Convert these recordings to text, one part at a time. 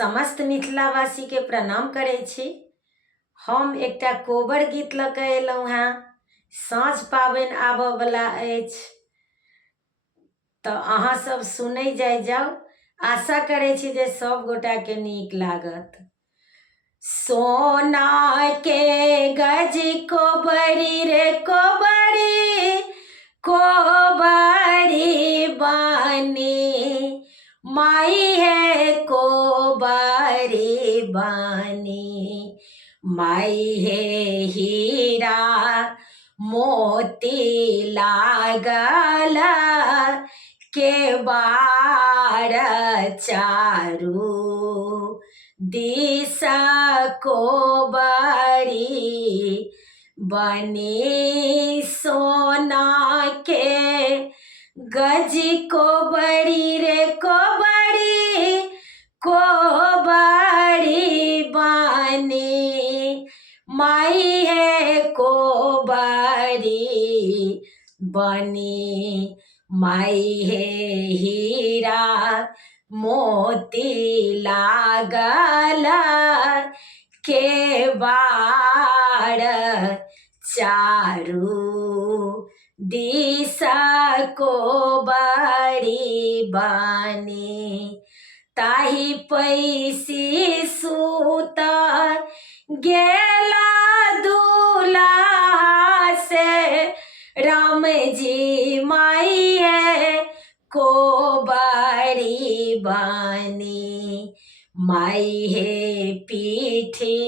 समस्त मिथिलावासी के प्रणाम करै छी। हम एकटा कोबर गीत लऽ कऽ अयलहुँ हेँ। साँझ पाबनि आबयवला अछि तऽ अहाँ सब सुनै जाउ। आशा करै छी जे सब गोटाके नीक लागत। सोना के गज कोबरी रे कोबरी, कोबरी बानी माई है कोबरी बानी, माई है हीरा मोती लागल के बार चारू दिस कोबरी बनी। सोना के गज कोबरी रे कोबरी, कोबरी बानी माई है कोबरी बनी, माई है हीरा मोती लागल के बार चारू दिस कोबरी बानी। ताहि पैसी सूत गेला दूल्हा से, राम जी माई है कोबरी बानी, माई है पीठी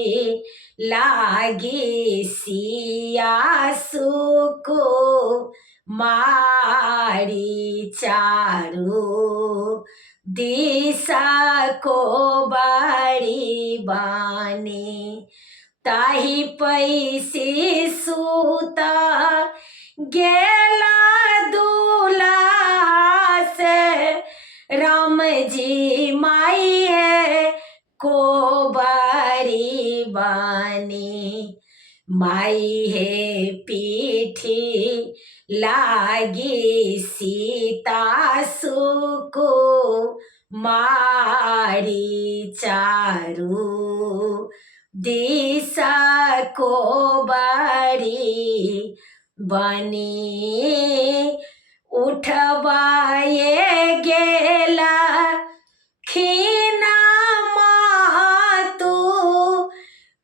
लागी सिया सुकु मारी चारू दिस कोबरी बानी। ताहि पैसी सूत गेला दूल्हा से, राम जी माई है कोबरी बानी, माई है पीठी लागी सीता सुकु मारी चारू दिस कोबरी बनी। उठबाए गेला खीना मातु,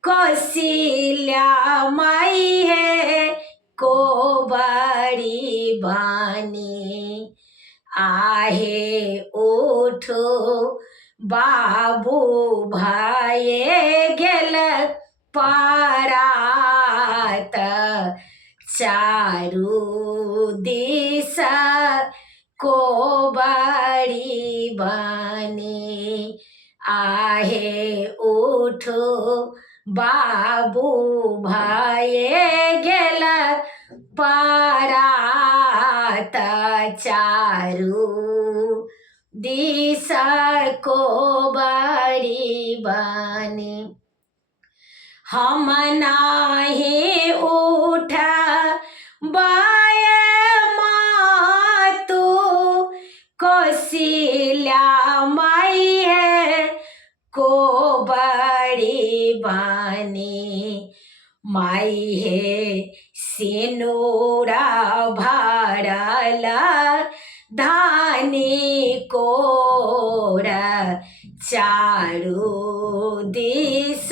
कौशल्या माई है कोबरी बानी, आहे उठो बाबू भाए गेल परात, चारू दिस कोबरी बानी, आहे उठो बाबू भाए गेल परात, चारू दिस कोबरी बानी। हम नाही उठा बाए मातु, कौशल्या माई है कोबरी बानी, माई है सिनुरा भरल धानी कोर, चारू दिस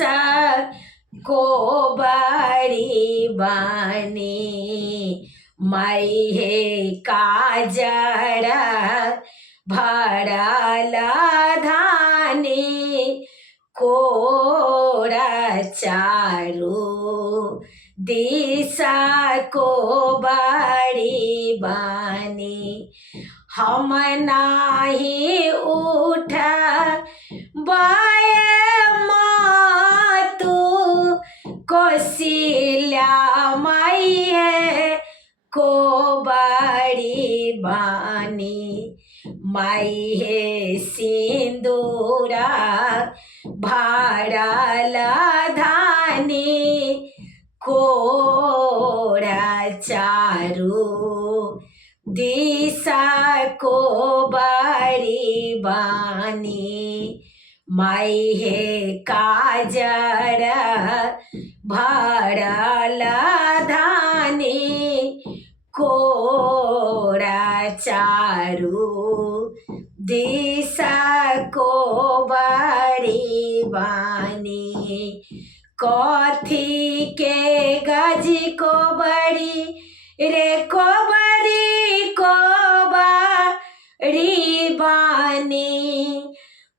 कोबरी बानी, माई है काजर भरल धानी कोर, चारू दिस कोबरी बानी। हम नाही उठ बाए मातु, कौशल्या माई है कोबरी बानी, माई है सिंदूरा भरल धानी कोर, चारू दिशा को बारी बानी माई हे काजर भरल धानी कोरा चारू दिशा को बड़ी बानी कथी के गजी को बड़ी रे को बड़ी बानी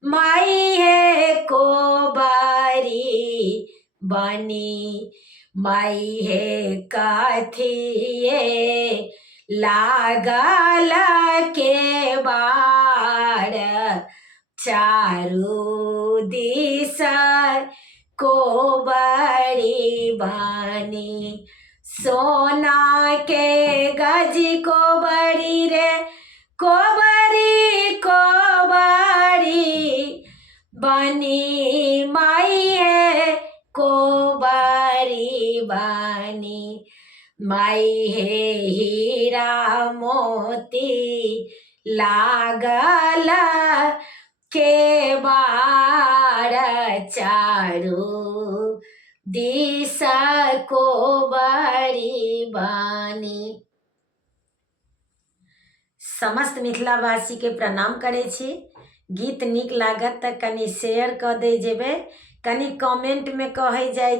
माई है को बड़ी बानी माई है कथिए लागल के बार चारू दिशा को बड़ी बानी सोना के गजी को बड़ी रे को बड़ी बनी माई है को बड़ी बनी माई है हीरा मोती लागल के बार चारू दिशा को बड़ी बानी। समस्त मिथिलावासी के प्रणाम करे छी। गीत नीक लागत तऽ कनि शेयर कऽ दे जेबै, कनि कमेंट में कहे जाय